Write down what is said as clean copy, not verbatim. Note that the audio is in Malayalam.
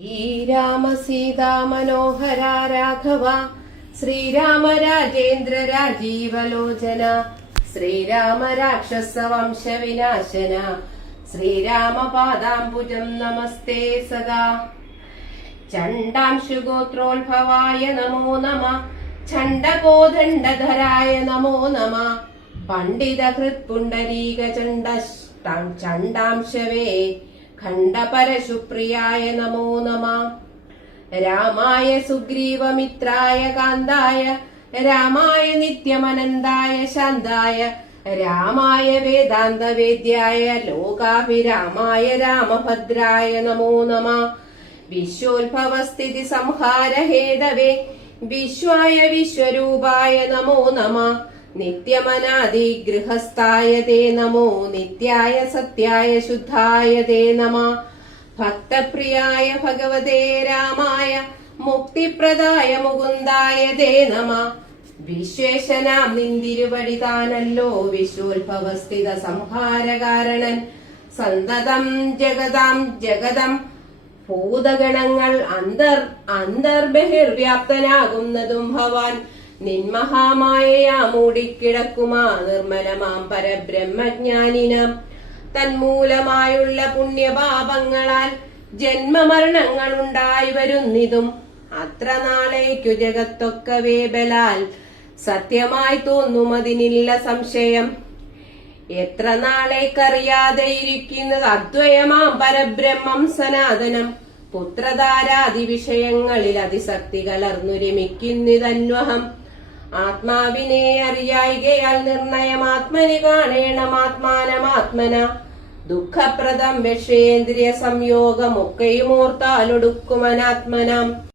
ശ്രീരാമ സീതാ മനോഹര രാഘവ ശ്രീരാമ രാജേന്ദ്ര രാജീവലോചന ശ്രീരാമ രാക്ഷസ വംശ വിനാശന ശ്രീരാമ പാദാംബുജം നമസ്തേ സദാ. ചണ്ഡാംശുഗോത്രോത്ഭവായ നമോ നമ ചണ്ഡകോദണ്ഡധരായ നമോ നമ പണ്ഡിത ഹൃത്പുണ്ഡരീക ചണ്ഡാംശവേ ഖണ്ഡപരശുപ്രിയായ നമോ നമ. രാമായ സുഗ്രീവമിത്രായ കാന്തായ രാമായ നിത്യമനന്തായ ശാന്തായ രാമായ വേദാന്തവേദ്യായ ലോകാഭിരാമായ രാമഭദ്രായ നമോ നമ. വിശ്വോത്ഭവസ്ഥിതി സംഹാര ഹേതവേ വിശ്വായ വിശ്വരൂപായ നമോ നമ. നിത്യമനാദി ഗൃഹസ്ഥായ തേ നമോ നിത്യായ സത്യായ ശുദ്ധായ തേ നമ. ഭക്തപ്രിയായ ഭഗവതേ രാമായ മുക്തിപ്രദായ മുകുന്ദായ തേ നമ. വിശ്വേശനാം നിന്തിരുവടി താനല്ലോ വിശ്വോത്ഭവസ്ഥിത സംഹാരകാരണൻ. സന്തതം ജഗതാം ജഗതം ഭൂതഗണങ്ങൾ അന്തർബഹിർവ്യാപ്തനാകുന്നതും ഭവാൻ. നിൻമഹാമായയാ മൂടിക്കിടക്കുമാ നിർമ്മലമാം പരബ്രഹ്മജ്ഞാനിനാം. തന്മൂലമായുള്ള പുണ്യപാപങ്ങളാൽ ജന്മമരണങ്ങൾ ഉണ്ടായി വരുന്നിതും. അത്ര നാളേക്കു ജഗത്തൊക്കവേ ബലാൽ സത്യമായി തോന്നുമതിനില്ല സംശയം. എത്ര നാളേക്കറിയാതെ ഇരിക്കുന്നത് അദ്വയമാം പരബ്രഹ്മം സനാതനം. പുത്രധാരാദി വിഷയങ്ങളിൽ അതിശക്തി കലർന്നു രമിക്കുന്നിതന്വഹം. ആത്മാവിനെ അറിയായികയാൽ നിർണയമാത്മനി കാണേണമാത്മാനമാത്മന. ദുഃഖപ്രദം വിഷയേന്ദ്രിയ സംയോഗമൊക്കെയും ഓർത്താലൊടുക്കുമനാത്മനാം.